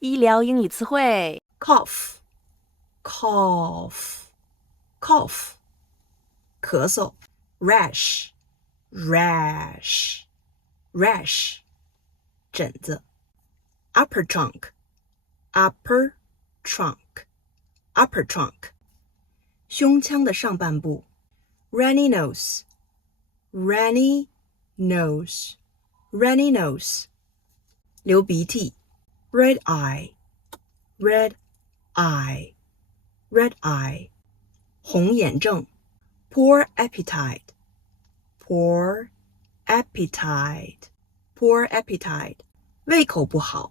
医疗英语词汇 cough, cough, cough. 咳嗽 rash, rash, rash. 疹子 upper trunk, upper trunk, upper trunk. 胸腔的上半部 runny nose, runny nose, runny nose. 流鼻涕 red eye, red eye, red eye. 红眼症 poor appetite, poor appetite, poor appetite. 胃口不好